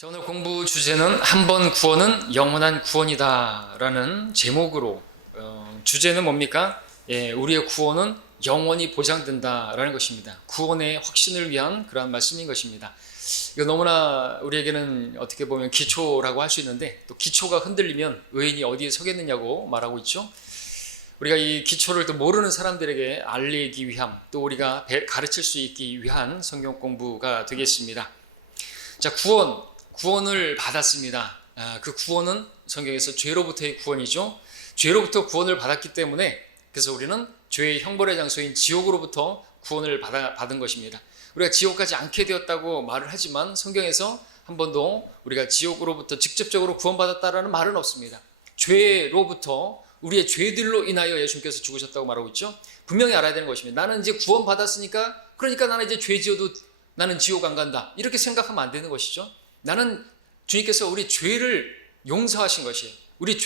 자, 오늘 공부 주제는 한 번 구원은 영원한 구원이다 라는 제목으로 주제는 뭡니까? 우리의 구원은 영원히 보장된다 라는 것입니다. 구원의 확신을 위한 그러한 말씀인 것입니다. 이거 너무나 우리에게는 어떻게 보면 기초라고 할 수 있는데, 또 기초가 흔들리면 의인이 어디에 서겠느냐고 말하고 있죠. 우리가 이 기초를 또 모르는 사람들에게 알리기 위함, 또 우리가 가르칠 수 있기 위한 성경 공부가 되겠습니다. 자, 구원을 받았습니다. 그 구원은 성경에서 죄로부터의 구원이죠. 죄로부터 구원을 받았기 때문에, 그래서 우리는 죄의 형벌의 장소인 지옥으로부터 구원을 받은 것입니다. 우리가 지옥 가지 않게 되었다고 말을 하지만 성경에서 한 번도 우리가 지옥으로부터 직접적으로 구원받았다라는 말은 없습니다. 죄로부터, 우리의 죄들로 인하여 예수님께서 죽으셨다고 말하고 있죠. 분명히 알아야 되는 것입니다. 나는 이제 구원받았으니까, 그러니까 나는 이제 죄 지어도 나는 지옥 안 간다, 이렇게 생각하면 안 되는 것이죠. 나는 주님께서 우리 죄를 용서하신 것이에요. 우리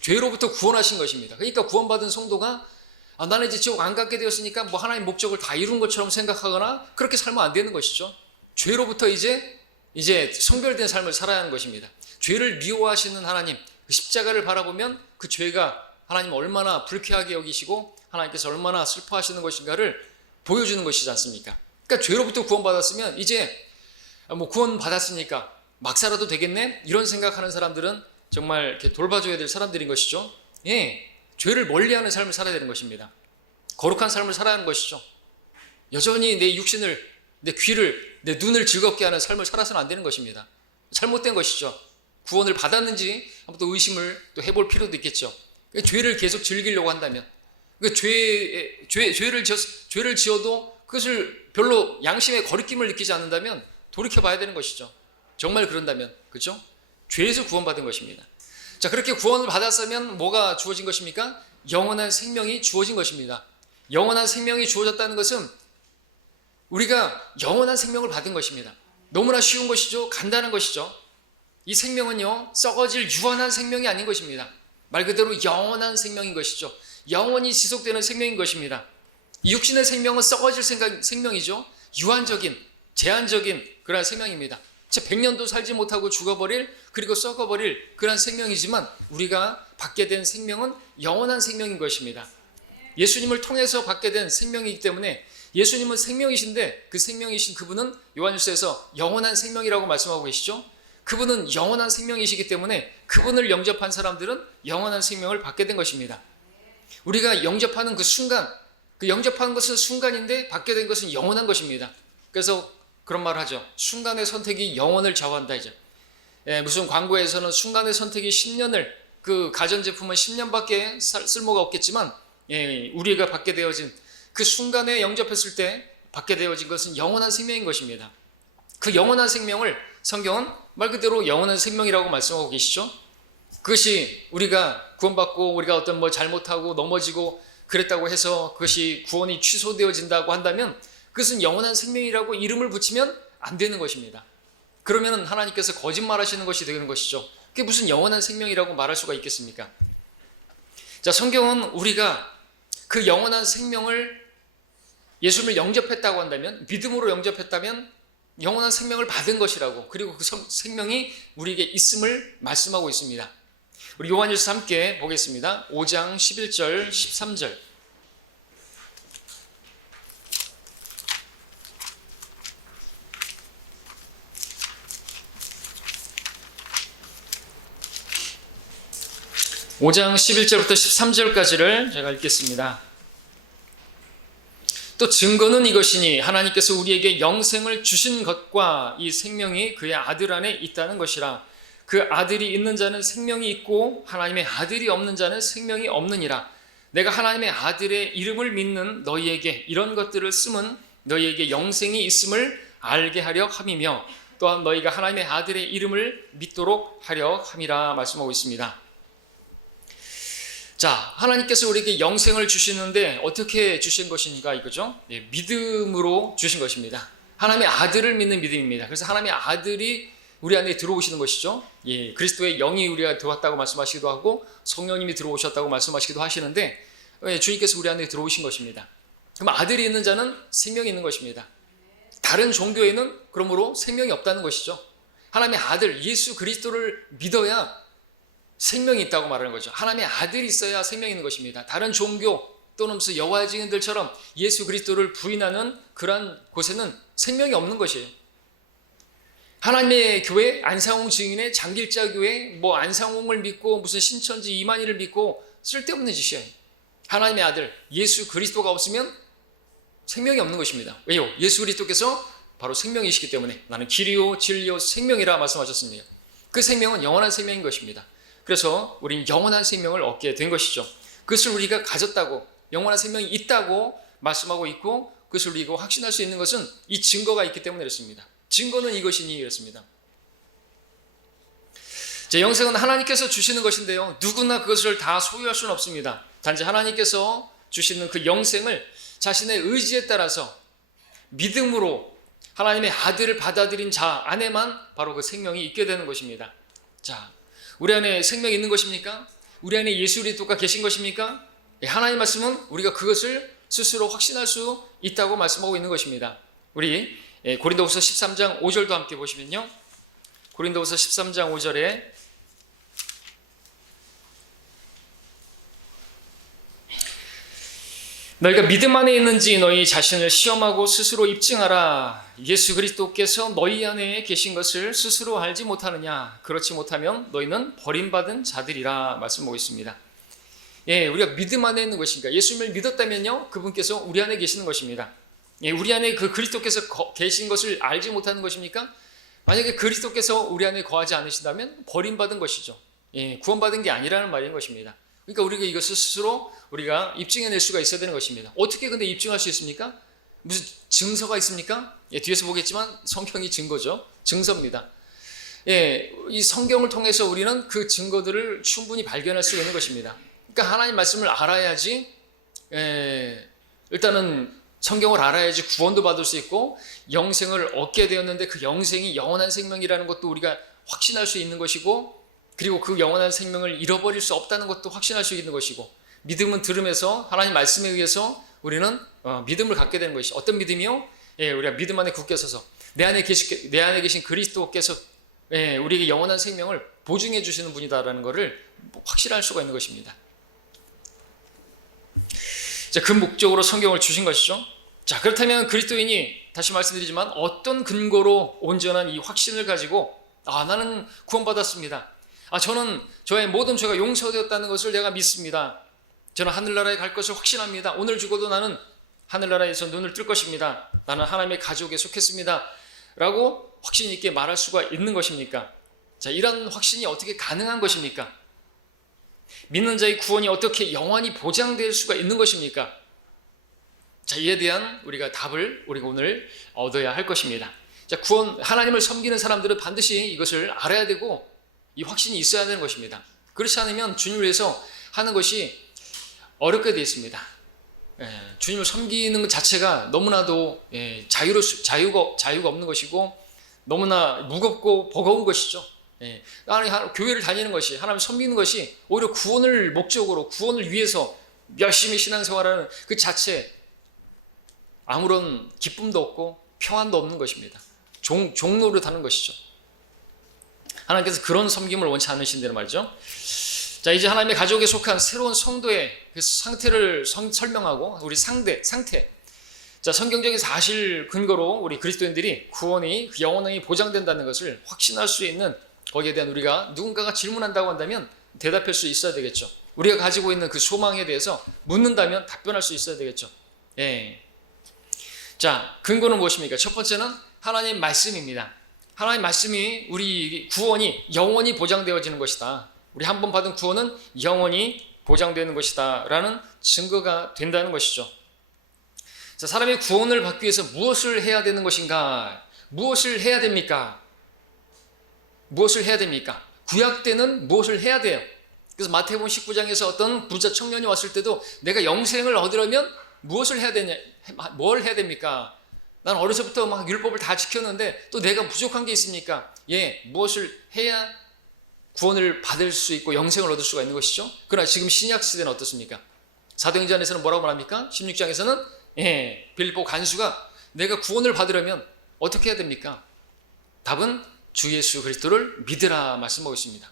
죄로부터 구원하신 것입니다. 그러니까 구원받은 성도가 나는 이제 지옥 안 가게 되었으니까 뭐 하나님 목적을 다 이룬 것처럼 생각하거나 그렇게 살면 안 되는 것이죠. 죄로부터 이제 성별된 삶을 살아야 하는 것입니다. 죄를 미워하시는 하나님, 그 십자가를 바라보면 그 죄가 하나님 얼마나 불쾌하게 여기시고 하나님께서 얼마나 슬퍼하시는 것인가를 보여주는 것이지 않습니까? 그러니까 죄로부터 구원받았으면 이제 뭐 구원받았으니까 막 살아도 되겠네? 이런 생각하는 사람들은 정말 이렇게 돌봐줘야 될 사람들인 것이죠. 죄를 멀리하는 삶을 살아야 되는 것입니다. 거룩한 삶을 살아야 하는 것이죠. 여전히 내 육신을, 내 귀를, 내 눈을 즐겁게 하는 삶을 살아서는 안 되는 것입니다. 잘못된 것이죠. 구원을 받았는지 한번 또 의심을 또 해볼 필요도 있겠죠. 죄를 계속 즐기려고 한다면, 죄를 지어도 그것을 별로 양심의 거리낌을 느끼지 않는다면 돌이켜봐야 되는 것이죠. 정말 그런다면, 그렇죠? 죄에서 구원받은 것입니다. 자, 그렇게 구원을 받았으면 뭐가 주어진 것입니까? 영원한 생명이 주어진 것입니다. 영원한 생명이 주어졌다는 것은 우리가 영원한 생명을 받은 것입니다. 너무나 쉬운 것이죠. 간단한 것이죠. 이 생명은요, 썩어질 유한한 생명이 아닌 것입니다. 말 그대로 영원한 생명인 것이죠. 영원히 지속되는 생명인 것입니다. 이 육신의 생명은 썩어질 생명이죠. 유한적인, 제한적인 그런 생명입니다. 100년도 살지 못하고 죽어버릴, 그리고 썩어버릴 그런 생명이지만 우리가 받게 된 생명은 영원한 생명인 것입니다. 예수님을 통해서 받게 된 생명이기 때문에, 예수님은 생명이신데 그 생명이신 그분은 요한일서에서 영원한 생명이라고 말씀하고 계시죠. 그분은 영원한 생명이시기 때문에 그분을 영접한 사람들은 영원한 생명을 받게 된 것입니다. 우리가 영접하는 그 순간, 그 영접하는 것은 순간인데 받게 된 것은 영원한 것입니다. 그래서 그런 말을 하죠. 순간의 선택이 영혼을 좌우한다 이제. 무슨 광고에서는 순간의 선택이 10년을, 그 가전제품은 10년밖에 쓸모가 없겠지만, 우리가 받게 되어진 그 순간에 영접했을 때 받게 되어진 것은 영원한 생명인 것입니다. 그 영원한 생명을 성경은 말 그대로 영원한 생명이라고 말씀하고 계시죠. 그것이 우리가 구원받고 우리가 어떤 뭐 잘못하고 넘어지고 그랬다고 해서 그것이 구원이 취소되어진다고 한다면 그것은 영원한 생명이라고 이름을 붙이면 안 되는 것입니다. 그러면 하나님께서 거짓말하시는 것이 되는 것이죠. 그게 무슨 영원한 생명이라고 말할 수가 있겠습니까? 자, 성경은 우리가 그 영원한 생명을, 예수님을 영접했다고 한다면, 믿음으로 영접했다면 영원한 생명을 받은 것이라고, 그리고 그 생명이 우리에게 있음을 말씀하고 있습니다. 우리 요한일서 함께 보겠습니다. 5장 11절 13절. (5장 11절부터 13절까지를) 제가 읽겠습니다. 또 증거는 이것이니 하나님께서 우리에게 영생을 주신 것과 이 생명이 그의 아들 안에 있다는 것이라. 그 아들이 있는 자는 생명이 있고 하나님의 아들이 없는 자는 생명이 없느니라. 내가 하나님의 아들의 이름을 믿는 너희에게 이런 것들을 쓰면 너희에게 영생이 있음을 알게 하려 함이며, 또한 너희가 하나님의 아들의 이름을 믿도록 하려 함이라 말씀하고 있습니다. 자, 하나님께서 우리에게 영생을 주시는데 어떻게 주신 것인가 이거죠? 믿음으로 주신 것입니다. 하나님의 아들을 믿는 믿음입니다. 그래서 하나님의 아들이 우리 안에 들어오시는 것이죠. 그리스도의 영이 우리가 들어왔다고 말씀하시기도 하고 성령님이 들어오셨다고 말씀하시기도 하시는데, 주님께서 우리 안에 들어오신 것입니다. 그럼 아들이 있는 자는 생명이 있는 것입니다. 다른 종교에는 그러므로 생명이 없다는 것이죠. 하나님의 아들 예수 그리스도를 믿어야 생명이 있다고 말하는 거죠. 하나님의 아들이 있어야 생명이 있는 것입니다. 다른 종교 또는 무슨 여호와의 증인들처럼 예수 그리스도를 부인하는 그러한 곳에는 생명이 없는 것이에요. 하나님의 교회, 안상홍 증인의 장길자 교회, 뭐 안상홍을 믿고 무슨 신천지 이만희를 믿고 쓸데없는 짓이에요. 하나님의 아들 예수 그리스도가 없으면 생명이 없는 것입니다. 왜요? 예수 그리스도께서 바로 생명이시기 때문에 나는 길이요 진리요 생명이라 말씀하셨습니다. 그 생명은 영원한 생명인 것입니다. 그래서 우리는 영원한 생명을 얻게 된 것이죠. 그것을 우리가 가졌다고, 영원한 생명이 있다고 말씀하고 있고, 그것을 우리가 확신할 수 있는 것은 이 증거가 있기 때문에 그렇습니다. 증거는 이것이니 그렇습니다. 영생은 하나님께서 주시는 것인데요, 누구나 그것을 다 소유할 수는 없습니다. 단지 하나님께서 주시는 그 영생을 자신의 의지에 따라서 믿음으로 하나님의 아들을 받아들인 자 안에만 바로 그 생명이 있게 되는 것입니다. 자, 우리 안에 생명이 있는 것입니까? 우리 안에 예수 그리스도가 계신 것입니까? 하나님 말씀은 우리가 그것을 스스로 확신할 수 있다고 말씀하고 있는 것입니다. 우리 고린도후서 13장 5절도 함께 보시면요, 고린도후서 13장 5절에 너희가 믿음 안에 있는지 너희 자신을 시험하고 스스로 입증하라. 예수 그리스도께서 너희 안에 계신 것을 스스로 알지 못하느냐? 그렇지 못하면 너희는 버림받은 자들이라 말씀하고 있습니다. 우리가 믿음 안에 있는 것인가? 예수님을 믿었다면요, 그분께서 우리 안에 계시는 것입니다. 우리 안에 그 그리스도께서 계신 것을 알지 못하는 것입니까? 만약에 그리스도께서 우리 안에 거하지 않으신다면 버림받은 것이죠. 구원받은 게 아니라는 말인 것입니다. 그러니까 우리가 이것을 스스로 우리가 입증해낼 수가 있어야 되는 것입니다. 어떻게 근데 입증할 수 있습니까? 무슨 증서가 있습니까? 뒤에서 보겠지만 성경이 증거죠. 증서입니다. 이 성경을 통해서 우리는 그 증거들을 충분히 발견할 수 있는 것입니다. 그러니까 하나님 말씀을 알아야지, 일단은 성경을 알아야지 구원도 받을 수 있고 영생을 얻게 되었는데 그 영생이 영원한 생명이라는 것도 우리가 확신할 수 있는 것이고, 그리고 그 영원한 생명을 잃어버릴 수 없다는 것도 확신할 수 있는 것이고, 믿음은 들음에서 하나님 말씀에 의해서 우리는 믿음을 갖게 되는 것이 어떤 믿음이요? 우리가 믿음 안에 굳게 서서 내 안에 계신 그리스도께서 우리에게 영원한 생명을 보증해 주시는 분이다라는 것을 확실할 수가 있는 것입니다. 자, 그 목적으로 성경을 주신 것이죠. 자, 그렇다면 그리스도인이 다시 말씀드리지만 어떤 근거로 온전한 이 확신을 가지고 나는 구원받았습니다. 저는 저의 모든 죄가 용서되었다는 것을 내가 믿습니다. 저는 하늘나라에 갈 것을 확신합니다. 오늘 죽어도 나는 하늘나라에서 눈을 뜰 것입니다. 나는 하나님의 가족에 속했습니다. 라고 확신 있게 말할 수가 있는 것입니까? 자, 이런 확신이 어떻게 가능한 것입니까? 믿는 자의 구원이 어떻게 영원히 보장될 수가 있는 것입니까? 자, 이에 대한 우리가 답을 우리가 오늘 얻어야 할 것입니다. 자, 하나님을 섬기는 사람들은 반드시 이것을 알아야 되고 이 확신이 있어야 되는 것입니다. 그렇지 않으면 주님을 위해서 하는 것이 어렵게 되어 있습니다. 주님을 섬기는 것 자체가 너무나도 자유가 없는 것이고 너무나 무겁고 버거운 것이죠. 교회를 다니는 것이, 하나님을 섬기는 것이 오히려 구원을 목적으로, 구원을 위해서 열심히 신앙생활하는 그 자체 아무런 기쁨도 없고 평안도 없는 것입니다. 종로를 타는 것이죠. 하나님께서 그런 섬김을 원치 않으신다는 말이죠. 자, 이제 하나님의 가족에 속한 새로운 성도의 그 상태를 설명하고 우리 상태. 자, 성경적인 사실 근거로 우리 그리스도인들이 구원이 영원히 보장된다는 것을 확신할 수 있는, 거기에 대한 우리가 누군가가 질문한다고 한다면 대답할 수 있어야 되겠죠. 우리가 가지고 있는 그 소망에 대해서 묻는다면 답변할 수 있어야 되겠죠. 자, 근거는 무엇입니까? 첫 번째는 하나님 말씀입니다. 하나님 말씀이 우리 구원이 영원히 보장되어지는 것이다. 우리 한 번 받은 구원은 영원히 보장되는 것이다 라는 증거가 된다는 것이죠. 자, 사람이 구원을 받기 위해서 무엇을 해야 되는 것인가? 무엇을 해야 됩니까? 무엇을 해야 됩니까? 구약 때는 무엇을 해야 돼요? 그래서 마태복음 19장에서 어떤 부자 청년이 왔을 때도 내가 영생을 얻으려면 무엇을 해야 되냐? 뭘 해야 됩니까? 난 어려서부터 막 율법을 다 지켰는데 또 내가 부족한 게 있습니까? 무엇을 해야 구원을 받을 수 있고 영생을 얻을 수가 있는 것이죠. 그러나 지금 신약 시대는 어떻습니까? 사도행전에서는 뭐라고 말합니까? 16장에서는 빌보 간수가 내가 구원을 받으려면 어떻게 해야 됩니까? 답은 주 예수 그리스도를 믿으라 말씀하고 있습니다.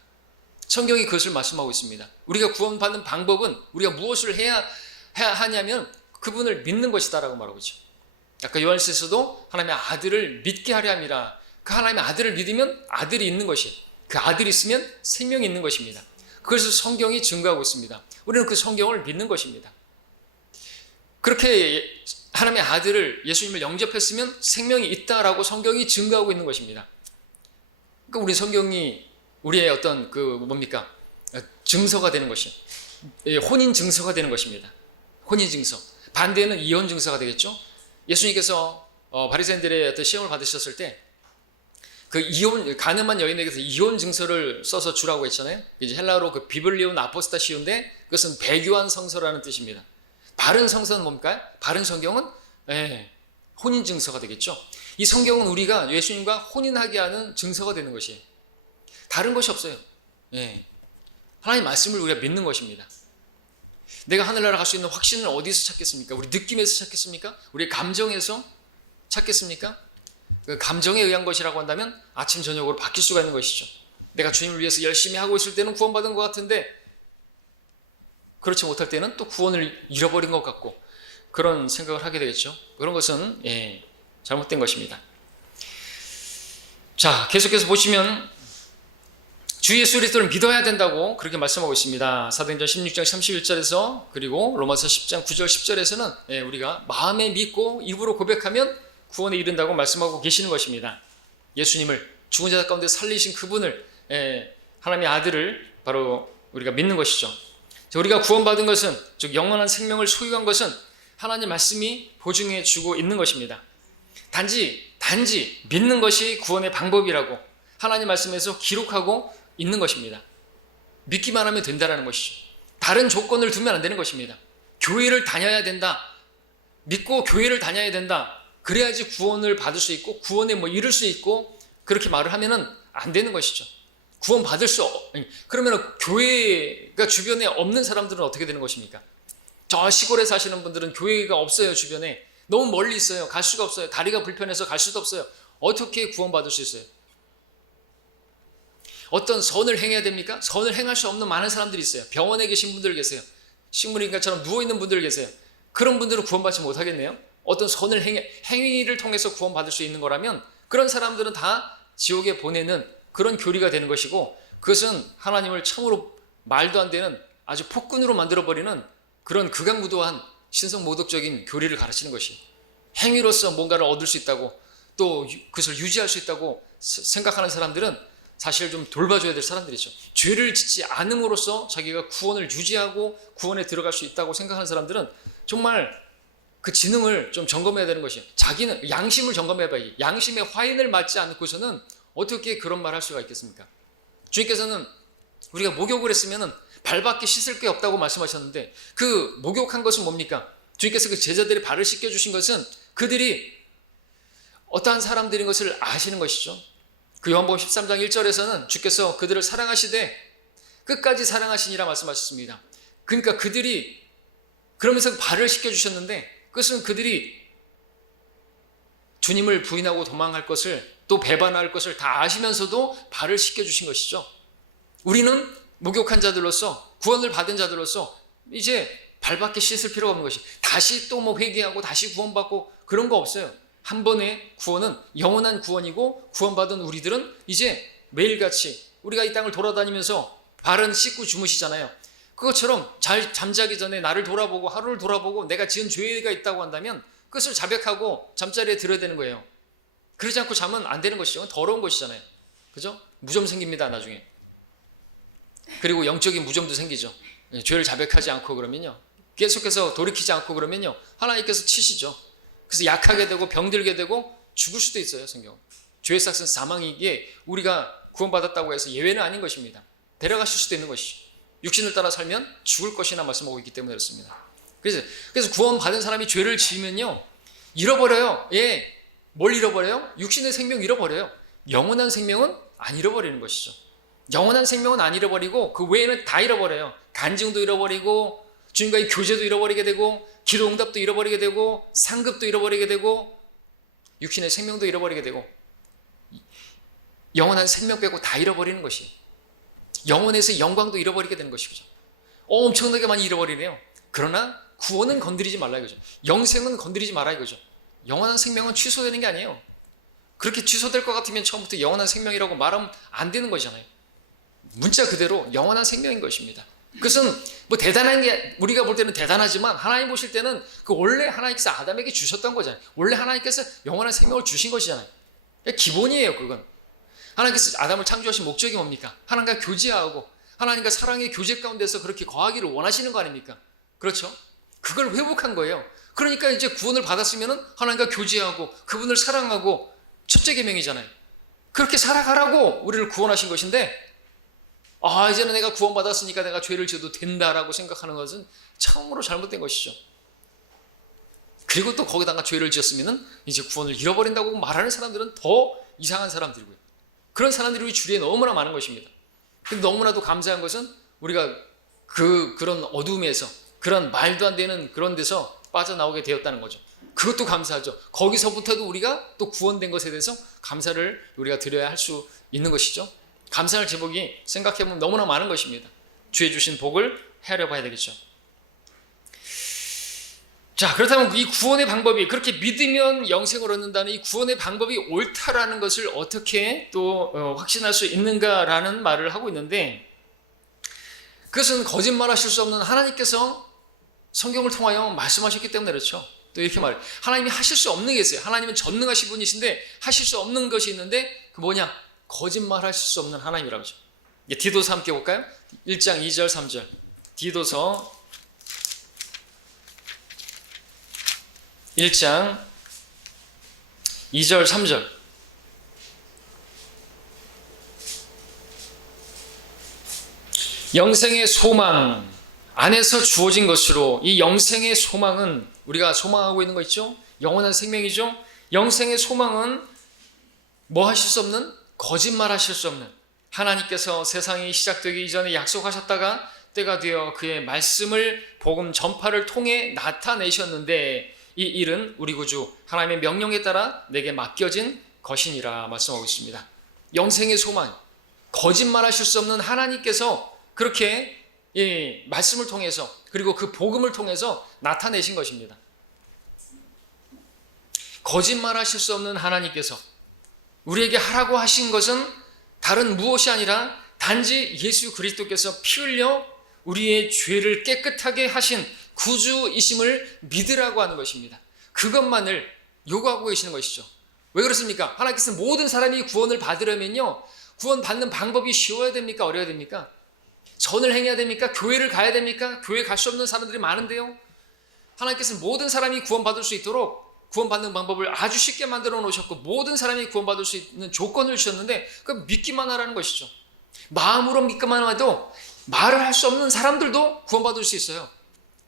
성경이 그것을 말씀하고 있습니다. 우리가 구원받는 방법은 우리가 무엇을 해야 하냐면 그분을 믿는 것이다라고 말하고 있죠. 아까 요한일서에서도 하나님의 아들을 믿게 하려 함이라. 그 하나님의 아들을 믿으면 아들이 있는 것이, 그 아들이 있으면 생명이 있는 것입니다. 그것을 성경이 증거하고 있습니다. 우리는 그 성경을 믿는 것입니다. 그렇게 하나님의 아들을, 예수님을 영접했으면 생명이 있다라고 성경이 증거하고 있는 것입니다. 그러니까 우리 성경이 우리의 어떤 증서가 되는 것이, 혼인 증서가 되는 것입니다. 혼인 증서. 반대는 이혼 증서가 되겠죠. 예수님께서 바리새인들의 어떤 시험을 받으셨을 때 그 가늠한 여인에게서 이혼 증서를 써서 주라고 했잖아요. 이제 헬라어로 그 비블리온 아포스타시오인데 그것은 배교한 성서라는 뜻입니다. 바른 성서는 뭡니까? 바른 성경은 혼인 증서가 되겠죠. 이 성경은 우리가 예수님과 혼인하게 하는 증서가 되는 것이에요. 다른 것이 없어요. 하나님 말씀을 우리가 믿는 것입니다. 내가 하늘나라 갈 수 있는 확신을 어디서 찾겠습니까? 우리 느낌에서 찾겠습니까? 우리 감정에서 찾겠습니까? 그 감정에 의한 것이라고 한다면 아침 저녁으로 바뀔 수가 있는 것이죠. 내가 주님을 위해서 열심히 하고 있을 때는 구원받은 것 같은데 그렇지 못할 때는 또 구원을 잃어버린 것 같고 그런 생각을 하게 되겠죠. 그런 것은 잘못된 것입니다. 자, 계속해서 보시면 주 예수 그리스도를 믿어야 된다고 그렇게 말씀하고 있습니다. 사도행전 16장 31절에서 그리고 로마서 10장 9절 10절에서는 우리가 마음에 믿고 입으로 고백하면 구원에 이른다고 말씀하고 계시는 것입니다. 예수님을 죽은 자 가운데 살리신 그분을, 하나님의 아들을 바로 우리가 믿는 것이죠. 우리가 구원받은 것은, 즉 영원한 생명을 소유한 것은 하나님 말씀이 보증해 주고 있는 것입니다. 단지 믿는 것이 구원의 방법이라고 하나님 말씀에서 기록하고 있는 것입니다. 믿기만 하면 된다는 것이죠. 다른 조건을 두면 안 되는 것입니다. 교회를 다녀야 된다. 믿고 교회를 다녀야 된다. 그래야지 구원을 받을 수 있고 구원에 이룰 수 있고 그렇게 말을 하면은 안 되는 것이죠. 구원 받을 그러면 교회가 주변에 없는 사람들은 어떻게 되는 것입니까? 저 시골에 사시는 분들은 교회가 없어요. 주변에 너무 멀리 있어요. 갈 수가 없어요. 다리가 불편해서 갈 수도 없어요. 어떻게 구원 받을 수 있어요? 어떤 선을 행해야 됩니까? 선을 행할 수 없는 많은 사람들이 있어요. 병원에 계신 분들 계세요. 식물인간처럼 누워있는 분들 계세요. 그런 분들은 구원받지 못하겠네요. 어떤 선을 행위를 통해서 구원받을 수 있는 거라면 그런 사람들은 다 지옥에 보내는 그런 교리가 되는 것이고 그것은 하나님을 참으로 말도 안 되는 아주 폭군으로 만들어버리는 그런 극악무도한 신성모독적인 교리를 가르치는 것이 행위로서 뭔가를 얻을 수 있다고 또 그것을 유지할 수 있다고 생각하는 사람들은 사실 좀 돌봐줘야 될 사람들이죠. 죄를 짓지 않음으로써 자기가 구원을 유지하고 구원에 들어갈 수 있다고 생각하는 사람들은 정말 그 지능을 좀 점검해야 되는 것이에요. 자기는 양심을 점검해봐야지. 양심의 화인을 맞지 않고서는 어떻게 그런 말 할 수가 있겠습니까? 주님께서는 우리가 목욕을 했으면 발밖에 씻을 게 없다고 말씀하셨는데 그 목욕한 것은 뭡니까? 주님께서 그 제자들의 발을 씻겨주신 것은 그들이 어떠한 사람들인 것을 아시는 것이죠. 그 요한복음 13장 1절에서는 주께서 그들을 사랑하시되 끝까지 사랑하시니라 말씀하셨습니다. 그러니까 그들이 그러면서 발을 씻겨주셨는데 그것은 그들이 주님을 부인하고 도망할 것을 또 배반할 것을 다 아시면서도 발을 씻겨주신 것이죠. 우리는 목욕한 자들로서 구원을 받은 자들로서 이제 발밖에 씻을 필요가 없는 것이 다시 또 회개하고 다시 구원받고 그런 거 없어요. 한 번의 구원은 영원한 구원이고 구원받은 우리들은 이제 매일같이 우리가 이 땅을 돌아다니면서 발은 씻고 주무시잖아요. 그것처럼 잘 잠자기 전에 나를 돌아보고 하루를 돌아보고 내가 지은 죄가 있다고 한다면 그것을 자백하고 잠자리에 들어야 되는 거예요. 그러지 않고 자면 안 되는 것이죠. 더러운 것이잖아요. 그죠? 무좀 생깁니다 나중에. 그리고 영적인 무좀도 생기죠. 죄를 자백하지 않고 그러면요 계속해서 돌이키지 않고 그러면요 하나님께서 치시죠. 그래서 약하게 되고 병들게 되고 죽을 수도 있어요. 성경 죄의 삭은 사망이기에 우리가 구원받았다고 해서 예외는 아닌 것입니다. 데려가실 수도 있는 것이죠. 육신을 따라 살면 죽을 것이나 말씀하고 있기 때문에 그렇습니다. 그래서 구원받은 사람이 죄를 지으면요 잃어버려요. 뭘 잃어버려요? 육신의 생명 잃어버려요. 영원한 생명은 안 잃어버리는 것이죠. 영원한 생명은 안 잃어버리고 그 외에는 다 잃어버려요. 간증도 잃어버리고 주님과의 교제도 잃어버리게 되고 기도응답도 잃어버리게 되고 상급도 잃어버리게 되고 육신의 생명도 잃어버리게 되고 영원한 생명 빼고 다 잃어버리는 것이, 영혼에서 영광도 잃어버리게 되는 것이죠. 엄청나게 많이 잃어버리네요. 그러나 구원은 건드리지 말라 이거죠. 영생은 건드리지 마라 이거죠. 영원한 생명은 취소되는 게 아니에요. 그렇게 취소될 것 같으면 처음부터 영원한 생명이라고 말하면 안 되는 거잖아요. 문자 그대로 영원한 생명인 것입니다. 그것은 뭐 대단한 게, 우리가 볼 때는 대단하지만 하나님 보실 때는 그 원래 하나님께서 아담에게 주셨던 거잖아요. 원래 하나님께서 영원한 생명을 주신 것이잖아요. 기본이에요. 그건 하나님께서 아담을 창조하신 목적이 뭡니까? 하나님과 교제하고 하나님과 사랑의 교제 가운데서 그렇게 거하기를 원하시는 거 아닙니까? 그렇죠? 그걸 회복한 거예요. 그러니까 이제 구원을 받았으면 하나님과 교제하고 그분을 사랑하고 첫째 계명이잖아요. 그렇게 살아가라고 우리를 구원하신 것인데, 이제는 내가 구원받았으니까 내가 죄를 지어도 된다라고 생각하는 것은 참으로 잘못된 것이죠. 그리고 또 거기다가 죄를 지었으면 이제 구원을 잃어버린다고 말하는 사람들은 더 이상한 사람들이고요. 그런 사람들이 우리 주위에 너무나 많은 것입니다. 근데 너무나도 감사한 것은 우리가 그런 어둠에서, 그런 말도 안 되는 그런 데서 빠져나오게 되었다는 거죠. 그것도 감사하죠. 거기서부터도 우리가 또 구원된 것에 대해서 감사를 우리가 드려야 할 수 있는 것이죠. 감사할 제목이 생각해보면 너무나 많은 것입니다. 주의 주신 복을 헤아려 봐야 되겠죠. 자, 그렇다면 이 구원의 방법이, 그렇게 믿으면 영생을 얻는다는 이 구원의 방법이 옳다라는 것을 어떻게 또 확신할 수 있는가라는 말을 하고 있는데, 그것은 거짓말하실 수 없는 하나님께서 성경을 통하여 말씀하셨기 때문에 그렇죠. 또 이렇게 말해요. 하나님이 하실 수 없는 게 있어요. 하나님은 전능하신 분이신데 하실 수 없는 것이 있는데, 그 뭐냐? 거짓말하실 수 없는 하나님이라고 하죠. 디도서 함께 볼까요? 1장 2절 3절. 디도서 1장 2절 3절. 영생의 소망 안에서 주어진 것으로, 이 영생의 소망은 우리가 소망하고 있는 거 있죠? 영원한 생명이죠? 영생의 소망은 뭐 하실 수 없는? 거짓말 하실 수 없는, 하나님께서 세상이 시작되기 이전에 약속하셨다가 때가 되어 그의 말씀을 복음 전파를 통해 나타내셨는데, 이 일은 우리 구주 하나님의 명령에 따라 내게 맡겨진 것이니라 말씀하고 있습니다. 영생의 소망, 거짓말 하실 수 없는 하나님께서 그렇게 말씀을 통해서, 그리고 그 복음을 통해서 나타내신 것입니다. 거짓말 하실 수 없는 하나님께서 우리에게 하라고 하신 것은 다른 무엇이 아니라 단지 예수 그리스도께서 피 흘려 우리의 죄를 깨끗하게 하신 구주이심을 믿으라고 하는 것입니다. 그것만을 요구하고 계시는 것이죠. 왜 그렇습니까? 하나님께서 모든 사람이 구원을 받으려면요, 구원 받는 방법이 쉬워야 됩니까? 어려워야 됩니까? 선을 행해야 됩니까? 교회를 가야 됩니까? 교회 갈 수 없는 사람들이 많은데요. 하나님께서 모든 사람이 구원받을 수 있도록 구원받는 방법을 아주 쉽게 만들어 놓으셨고, 모든 사람이 구원받을 수 있는 조건을 주셨는데, 그건 믿기만 하라는 것이죠. 마음으로 믿기만 해도 말을 할 수 없는 사람들도 구원받을 수 있어요.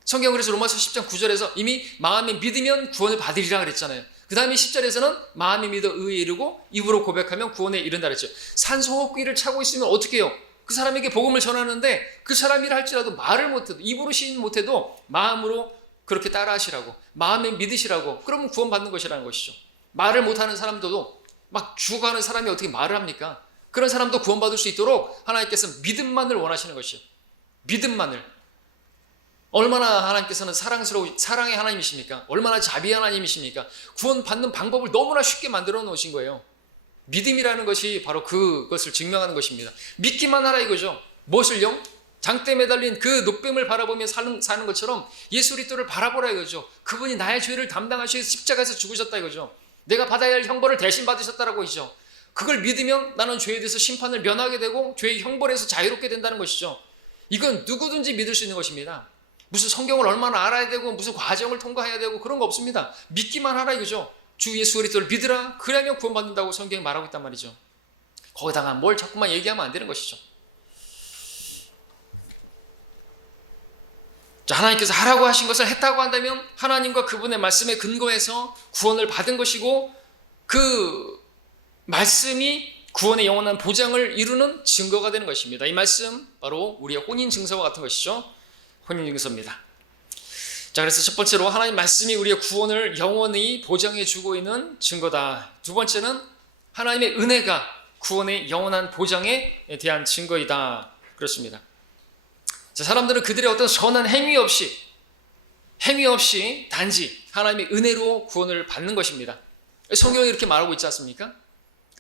성경 그래서 로마서 10장 9절에서 이미 마음에 믿으면 구원을 받으리라 그랬잖아요. 그 다음에 10절에서는 마음에 믿어 의에 이르고 입으로 고백하면 구원에 이른다 그랬죠. 산소호흡기를 차고 있으면 어떻게 해요? 그 사람에게 복음을 전하는데, 그 사람이라 할지라도 말을 못해도, 입으로 시인 못해도 마음으로 그렇게 따라 하시라고, 마음에 믿으시라고, 그러면 구원받는 것이라는 것이죠. 말을 못하는 사람들도, 막 죽어가는 사람이 어떻게 말을 합니까? 그런 사람도 구원받을 수 있도록 하나님께서 믿음만을 원하시는 것이죠. 믿음만을. 얼마나 하나님께서는 사랑의 하나님이십니까? 얼마나 자비한 하나님이십니까? 구원받는 방법을 너무나 쉽게 만들어 놓으신 거예요. 믿음이라는 것이 바로 그것을 증명하는 것입니다. 믿기만 하라 이거죠. 무엇을요? 장대에 매달린 그 노뱀을 바라보며 사는 것처럼 예수 그리스도를 바라보라 이거죠. 그분이 나의 죄를 담당하셔서 십자가에서 죽으셨다 이거죠. 내가 받아야 할 형벌을 대신 받으셨다라고 하죠. 그걸 믿으면 나는 죄에 대해서 심판을 면하게 되고 죄의 형벌에서 자유롭게 된다는 것이죠. 이건 누구든지 믿을 수 있는 것입니다. 무슨 성경을 얼마나 알아야 되고 무슨 과정을 통과해야 되고 그런 거 없습니다. 믿기만 하라 이거죠. 주 예수 그리스도를 믿으라. 그러면 구원받는다고 성경이 말하고 있단 말이죠. 거기다가 뭘 자꾸만 얘기하면 안 되는 것이죠. 자, 하나님께서 하라고 하신 것을 했다고 한다면 하나님과 그분의 말씀에 근거해서 구원을 받은 것이고, 그 말씀이 구원의 영원한 보장을 이루는 증거가 되는 것입니다. 이 말씀 바로 우리의 혼인증서와 같은 것이죠. 혼인증서입니다. 자, 그래서 첫 번째로 하나님 말씀이 우리의 구원을 영원히 보장해 주고 있는 증거다. 두 번째는 하나님의 은혜가 구원의 영원한 보장에 대한 증거이다. 그렇습니다. 자, 사람들은 그들의 어떤 선한 행위 없이 단지 하나님의 은혜로 구원을 받는 것입니다. 성경이 이렇게 말하고 있지 않습니까?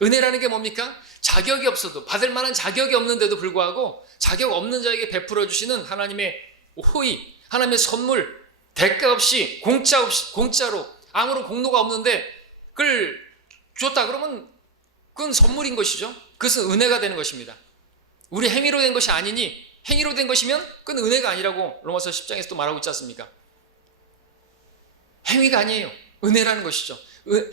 은혜라는 게 뭡니까? 자격이 없어도, 받을 만한 자격이 없는데도 불구하고 자격 없는 자에게 베풀어 주시는 하나님의 호의, 하나님의 선물, 대가 없이 공짜로 아무런 공로가 없는데 그걸 줬다 그러면 그건 선물인 것이죠. 그것은 은혜가 되는 것입니다. 우리 행위로 된 것이 아니니, 행위로 된 것이면 그건 은혜가 아니라고 로마서 10장에서 또 말하고 있지 않습니까? 행위가 아니에요. 은혜라는 것이죠.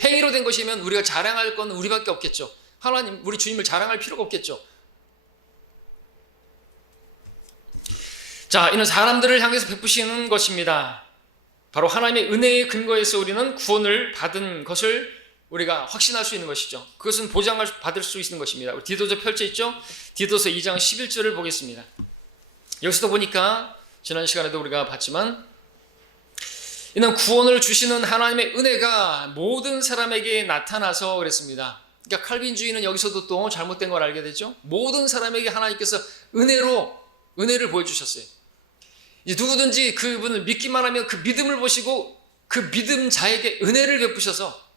행위로 된 것이면 우리가 자랑할 건 우리밖에 없겠죠. 하나님, 우리 주님을 자랑할 필요가 없겠죠. 자, 이는 사람들을 향해서 베푸시는 것입니다. 바로 하나님의 은혜의 근거에서 우리는 구원을 받은 것을 우리가 확신할 수 있는 것이죠. 그것은 보장을 받을 수 있는 것입니다. 우리 디도서 펼쳐 있죠? 디도서 2장 11절을 보겠습니다. 여기서도 보니까 지난 시간에도 우리가 봤지만, 이는 구원을 주시는 하나님의 은혜가 모든 사람에게 나타나서 그랬습니다. 그러니까 칼빈주의는 여기서도 또 잘못된 걸 알게 되죠. 모든 사람에게 하나님께서 은혜를 보여주셨어요. 이제 누구든지 그분을 믿기만 하면 그 믿음을 보시고 그 믿음 자에게 은혜를 베푸셔서,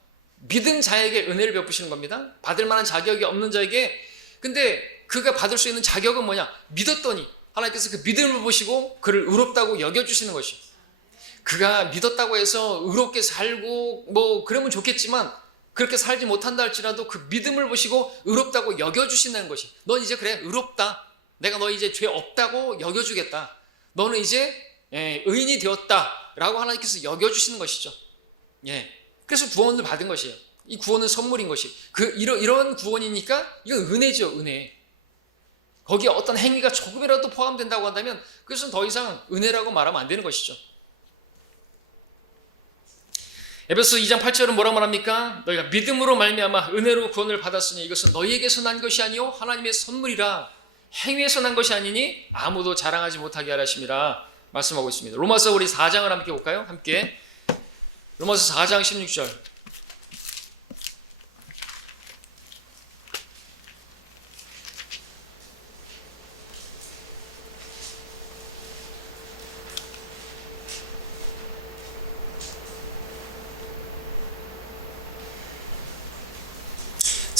믿음 자에게 은혜를 베푸시는 겁니다. 받을 만한 자격이 없는 자에게. 근데 그가 받을 수 있는 자격은 뭐냐? 믿었더니 하나님께서 그 믿음을 보시고 그를 의롭다고 여겨주시는 것이에요. 그가 믿었다고 해서 의롭게 살고 뭐 그러면 좋겠지만, 그렇게 살지 못한다 할지라도 그 믿음을 보시고 의롭다고 여겨주신다는 것이, 넌 이제 그래 의롭다, 내가 너 이제 죄 없다고 여겨주겠다, 너는 이제 의인이 되었다 라고 하나님께서 여겨주시는 것이죠. 그래서 구원을 받은 것이에요. 이 구원은 선물인 것이, 이런 구원이니까 이건 은혜죠. 은혜. 거기에 어떤 행위가 조금이라도 포함된다고 한다면 그것은 더 이상 은혜라고 말하면 안 되는 것이죠. 에베소 2장 8절은 뭐라고 말합니까? 너희가 믿음으로 말미암아 은혜로 구원을 받았으니 이것은 너희에게서 난 것이 아니요 하나님의 선물이라, 행위에서 난 것이 아니니 아무도 자랑하지 못하게 하라 하심이라 말씀하고 있습니다. 로마서 우리 4장을 함께 볼까요? 함께 로마서 4장 16절.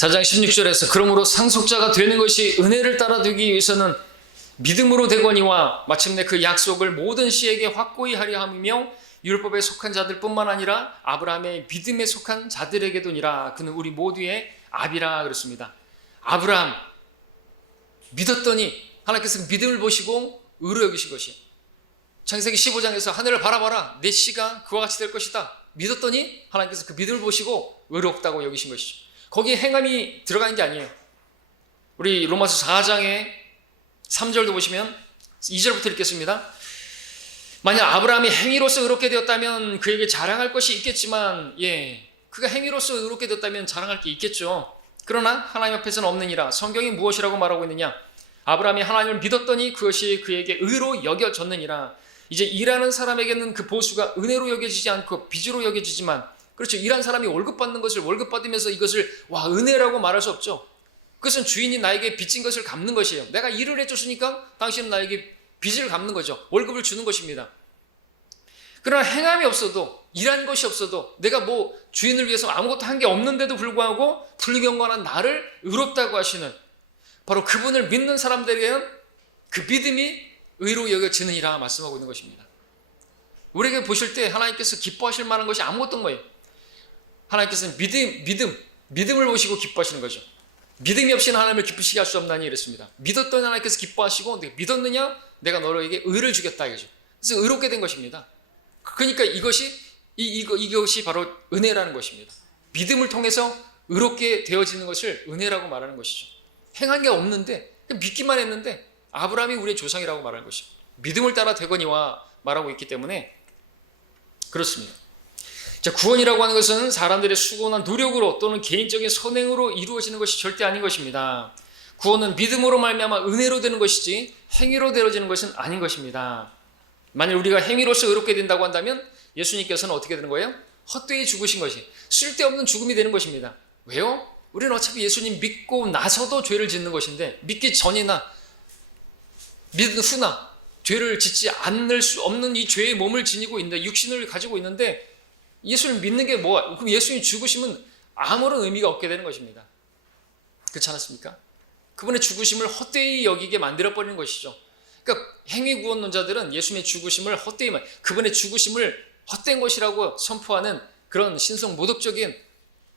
사 장 16절에서 그러므로 상속자가 되는 것이 은혜를 따라되기 위해서는 믿음으로 되거니와 마침내 그 약속을 모든 씨에게 확고히 하려 함이며 율법에 속한 자들뿐만 아니라 아브라함의 믿음에 속한 자들에게도니라. 그는 우리 모두의 아비라 그랬습니다. 아브라함 믿었더니 하나님께서 믿음을 보시고 의로 여기신 것이, 창세기 15장에서 하늘을 바라봐라 내 씨가 그와 같이 될 것이다. 믿었더니 하나님께서 그 믿음을 보시고 의롭다고 여기신 것이죠. 거기에 행함이 들어가는 게 아니에요. 우리 로마서 4장의 3절도 보시면 2절부터 읽겠습니다. 만약 아브라함이 행위로서 의롭게 되었다면 그에게 자랑할 것이 있겠지만, 그가 행위로서 의롭게 되었다면 자랑할 게 있겠죠. 그러나 하나님 앞에서는 없느니라. 성경이 무엇이라고 말하고 있느냐? 아브라함이 하나님을 믿었더니 그것이 그에게 의로 여겨졌느니라. 이제 일하는 사람에게는 그 보수가 은혜로 여겨지지 않고 빚으로 여겨지지만, 그렇죠. 일한 사람이 월급 받는 것을 월급 받으면서 이것을 은혜라고 말할 수 없죠. 그것은 주인이 나에게 빚진 것을 갚는 것이에요. 내가 일을 해줬으니까 당신은 나에게 빚을 갚는 거죠. 월급을 주는 것입니다. 그러나 행함이 없어도, 일한 것이 없어도, 내가 뭐 주인을 위해서 아무것도 한 게 없는데도 불구하고 불경건한 나를 의롭다고 하시는, 바로 그분을 믿는 사람들에게는 그 믿음이 의로 여겨지느니라 말씀하고 있는 것입니다. 우리에게 보실 때 하나님께서 기뻐하실 만한 것이 아무것도 없는 거예요. 하나님께서는 믿음을 보시고 기뻐하시는 거죠. 믿음이 없이는 하나님을 기쁘시게 할 수 없나니 이랬습니다. 믿었더니 하나님께서 기뻐하시고, 내가 믿었느냐? 내가 너에게 의를 주겠다 이거죠. 그래서 의롭게 된 것입니다. 그러니까 이것이 바로 은혜라는 것입니다. 믿음을 통해서 의롭게 되어지는 것을 은혜라고 말하는 것이죠. 행한 게 없는데 믿기만 했는데 아브라함이 우리의 조상이라고 말하는 것이죠. 믿음을 따라 되거니와 말하고 있기 때문에 그렇습니다. 자, 구원이라고 하는 것은 사람들의 수고나 노력으로 또는 개인적인 선행으로 이루어지는 것이 절대 아닌 것입니다. 구원은 믿음으로 말미암아 은혜로 되는 것이지 행위로 되어지는 것은 아닌 것입니다. 만일 우리가 행위로서 의롭게 된다고 한다면 예수님께서는 어떻게 되는 거예요? 헛되이 죽으신 것이 쓸데없는 죽음이 되는 것입니다. 왜요? 우리는 어차피 예수님 믿고 나서도 죄를 짓는 것인데, 믿기 전이나 믿은 후나 죄를 짓지 않을 수 없는 이 죄의 몸을 지니고 있는데, 육신을 가지고 있는데, 예수를 믿는 게 뭐야? 그럼 예수님 죽으시면 아무런 의미가 없게 되는 것입니다. 그렇지 않았습니까? 그분의 죽으심을 헛되이 여기게 만들어버리는 것이죠. 그러니까 행위구원론자들은 예수님의 죽으심을 헛되이, 그분의 죽으심을 헛된 것이라고 선포하는 그런 신성 모독적인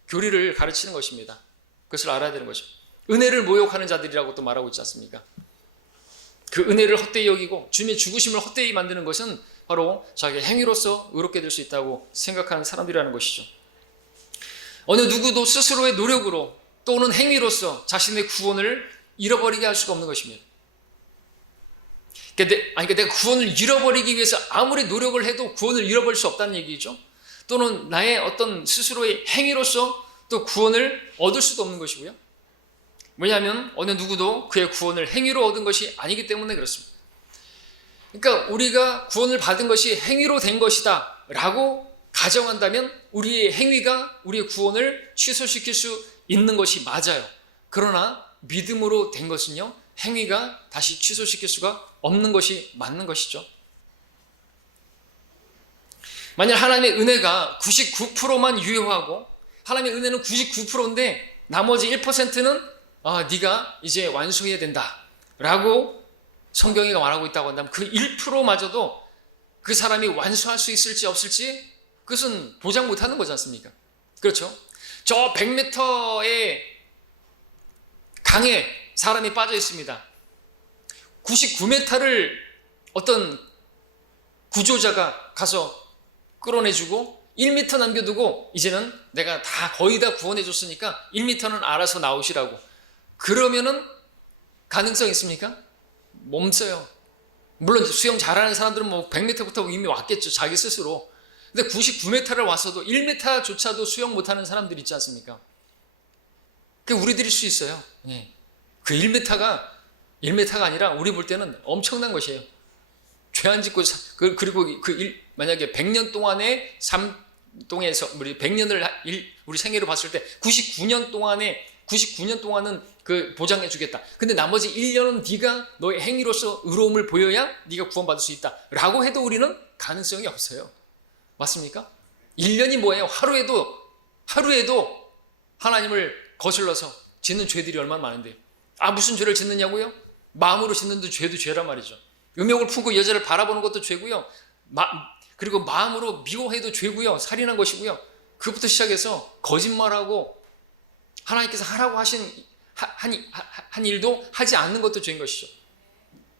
교리를 가르치는 것입니다. 그것을 알아야 되는 거죠. 은혜를 모욕하는 자들이라고 또 말하고 있지 않습니까? 그 은혜를 헛되이 여기고 주님의 죽으심을 헛되이 만드는 것은 바로 자기의 행위로서 의롭게 될 수 있다고 생각하는 사람들이라는 것이죠. 어느 누구도 스스로의 노력으로 또는 행위로서 자신의 구원을 잃어버리게 할 수가 없는 것입니다. 그러니까 내가 구원을 잃어버리기 위해서 아무리 노력을 해도 구원을 잃어버릴 수 없다는 얘기죠. 또는 나의 어떤 스스로의 행위로서 또 구원을 얻을 수도 없는 것이고요. 왜냐하면 어느 누구도 그의 구원을 행위로 얻은 것이 아니기 때문에 그렇습니다. 그러니까 우리가 구원을 받은 것이 행위로 된 것이다 라고 가정한다면 우리의 행위가 우리의 구원을 취소시킬 수 있는 것이 맞아요. 그러나 믿음으로 된 것은요, 행위가 다시 취소시킬 수가 없는 것이 맞는 것이죠. 만약 하나님의 은혜가 99%만 유효하고 하나님의 은혜는 99%인데 나머지 1%는 네가 이제 완수해야 된다 라고 성경이 말하고 있다고 한다면 그 1%마저도 그 사람이 완수할 수 있을지 없을지 그것은 보장 못하는 거지 않습니까? 그렇죠? 저 100m의 강에 사람이 빠져 있습니다. 99m를 어떤 구조자가 가서 끌어내주고 1m 남겨두고 이제는 내가 거의 다 구원해줬으니까 1m는 알아서 나오시라고. 그러면은 가능성 있습니까? 없어요. 물론 수영 잘하는 사람들은 100m부터 이미 왔겠죠. 자기 스스로. 근데 99m를 왔어도 1m조차도 수영 못하는 사람들 있지 않습니까? 그게 우리들일 수 있어요. 그 1m가 아니라 우리 볼 때는 엄청난 것이에요. 죄 안 짓고 그리고 만약에 100년 동안의 삶동에서 우리 100년을 우리 생애로 봤을 때 99년 동안은 그 보장해 주겠다. 근데 나머지 1년은 네가 너의 행위로서 의로움을 보여야 네가 구원받을 수 있다 라고 해도 우리는 가능성이 없어요. 맞습니까? 1년이 뭐예요? 하루에도 하나님을 거슬러서 짓는 죄들이 얼마나 많은데, 무슨 죄를 짓느냐고요? 마음으로 짓는 죄도 죄란 말이죠. 음욕을 품고 여자를 바라보는 것도 죄고요. 그리고 마음으로 미워해도 죄고요. 살인한 것이고요. 그것부터 시작해서 거짓말하고 하나님께서 하라고 한 일도 하지 않는 것도 죄인 것이죠.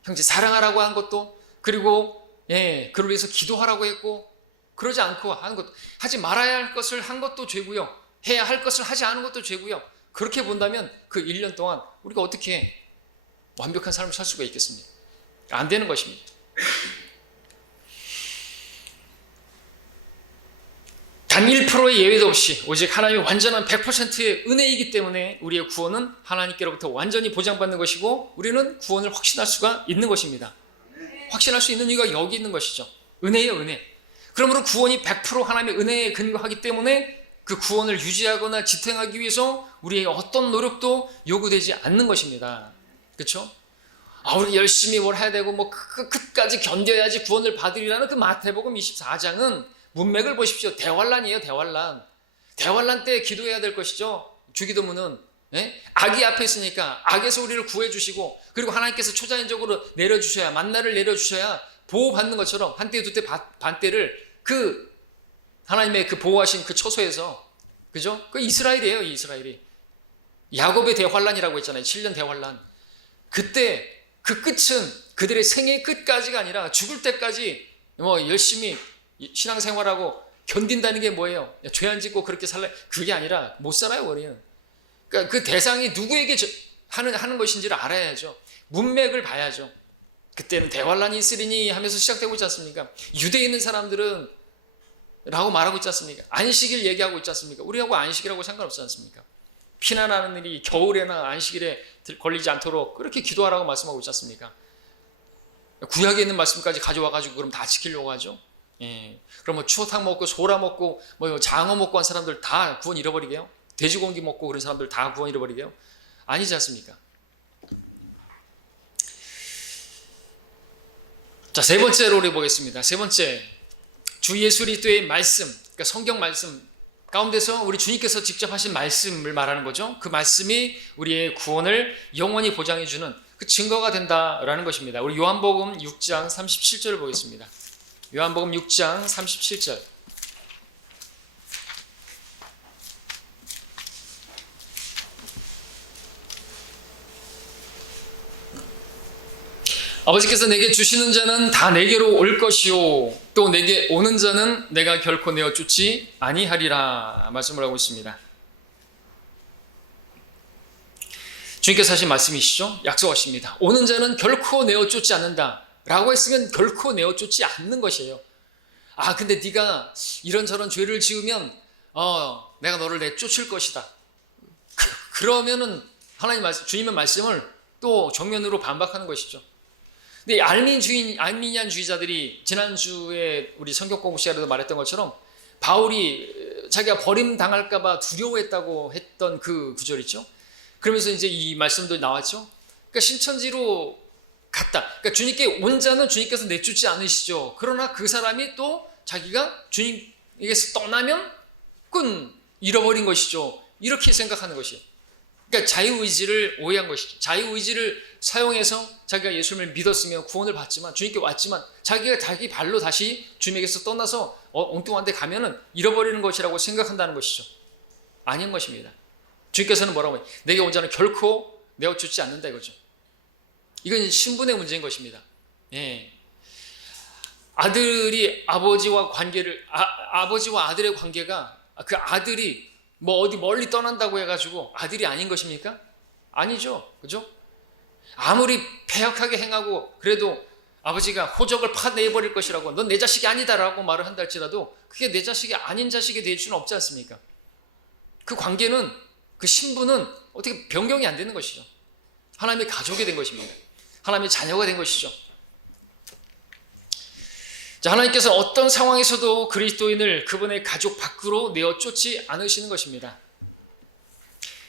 형제 사랑하라고 한 것도, 그리고 그를 위해서 기도하라고 했고 그러지 않고 하는 것도, 하지 말아야 할 것을 한 것도 죄고요. 해야 할 것을 하지 않은 것도 죄고요. 그렇게 본다면 그 1년 동안 우리가 어떻게 완벽한 삶을 살 수가 있겠습니까? 안 되는 것입니다. 단 1%의 예외도 없이 오직 하나님의 완전한 100%의 은혜이기 때문에 우리의 구원은 하나님께로부터 완전히 보장받는 것이고 우리는 구원을 확신할 수가 있는 것입니다. 확신할 수 있는 이유가 여기 있는 것이죠. 은혜예요, 은혜. 그러므로 구원이 100% 하나님의 은혜에 근거하기 때문에 그 구원을 유지하거나 지탱하기 위해서 우리의 어떤 노력도 요구되지 않는 것입니다. 그렇죠? 우리 열심히 뭘 해야 되고 끝까지 견뎌야지 구원을 받으리라는 그 마태복음 24장은 문맥을 보십시오. 대환란이에요, 대환란. 대환란 때 기도해야 될 것이죠. 주기도문은 악이 앞에 있으니까 악에서 우리를 구해 주시고, 그리고 하나님께서 초자연적으로 내려주셔야, 만나를 내려주셔야 보호받는 것처럼 한때 두때 반때를 그 하나님의 그 보호하신 그 처소에서, 그죠? 그 이스라엘이에요, 이스라엘이. 야곱의 대환란이라고 했잖아요. 7년 대환란. 그때 그 끝은 그들의 생애의 끝까지가 아니라 죽을 때까지 열심히 신앙생활하고 견딘다는 게 뭐예요? 죄 안 짓고 그렇게 살래? 그게 아니라 못 살아요, 우리는. 그러니까 그 대상이 누구에게 하는 것인지를 알아야죠. 문맥을 봐야죠. 그때는 대환란이 있으리니 하면서 시작되고 있지 않습니까? 유대에 있는 사람들은 라고 말하고 있지 않습니까? 안식일 얘기하고 있지 않습니까? 우리하고 안식일하고 상관없지 않습니까? 피난하는 일이 겨울에나 안식일에 걸리지 않도록 그렇게 기도하라고 말씀하고 있지 않습니까? 구약에 있는 말씀까지 가져와가지고 그럼 다 지키려고 하죠. 그럼 추어탕 먹고 소라 먹고 장어 먹고 한 사람들 다 구원 잃어버리게요? 돼지고기 먹고 그런 사람들 다 구원 잃어버리게요? 아니지 않습니까? 자, 세 번째로 우리 보겠습니다. 세 번째, 주 예수 그리스도의 말씀, 그러니까 성경 말씀 가운데서 우리 주님께서 직접 하신 말씀을 말하는 거죠. 그 말씀이 우리의 구원을 영원히 보장해 주는 그 증거가 된다라는 것입니다. 우리 요한복음 6장 37절을 보겠습니다. 요한복음 6장 37절. 아버지께서 내게 주시는 자는 다 내게로 올 것이요 또 내게 오는 자는 내가 결코 내어 쫓지 아니하리라 말씀을 하고 있습니다. 주님께서 하신 말씀이시죠? 약속하십니다. 오는 자는 결코 내어 쫓지 않는다 라고 했으면 결코 내어 쫓지 않는 것이에요. 아, 근데 네가 이런저런 죄를 지으면 내가 너를 내쫓을 것이다. 그러면은 하나님 말씀, 주님의 말씀을 또 정면으로 반박하는 것이죠. 근데 알미니안주의자들이 지난주에 우리 성경 공부 시간에도 말했던 것처럼 바울이 자기가 버림당할까봐 두려워했다고 했던 그 구절 있죠. 그러면서 이제 이 말씀도 나왔죠. 그러니까 신천지로 갔다. 그러니까 주님께 온 자는 주님께서 내쫓지 않으시죠. 그러나 그 사람이 또 자기가 주님에게서 떠나면 끈 잃어버린 것이죠. 이렇게 생각하는 것이에요. 그러니까 자유의지를 오해한 것이죠. 자유의지를 사용해서 자기가 예수님을 믿었으며 구원을 받지만 주님께 왔지만 자기가 자기 발로 다시 주님에게서 떠나서 엉뚱한 데 가면은 잃어버리는 것이라고 생각한다는 것이죠. 아닌 것입니다. 주님께서는 뭐라고 해요? 내게 온 자는 결코 내어쫓지 않는다 이거죠. 이건 신분의 문제인 것입니다. 예. 아들이 아버지와 관계를 아버지와 아들의 관계가 그 아들이 뭐 어디 멀리 떠난다고 해가지고 아들이 아닌 것입니까? 아니죠. 그죠? 아무리 패역하게 행하고 그래도 아버지가 호적을 파내버릴 것이라고 넌 내 자식이 아니다라고 말을 한다 할지라도 그게 내 자식이 아닌 자식이 될 수는 없지 않습니까? 그 관계는 그 신분은 어떻게 변경이 안 되는 것이죠. 하나님의 가족이 된 것입니다. 하나님의 자녀가 된 것이죠. 자, 하나님께서 어떤 상황에서도 그리스도인을 그분의 가족 밖으로 내어 쫓지 않으시는 것입니다.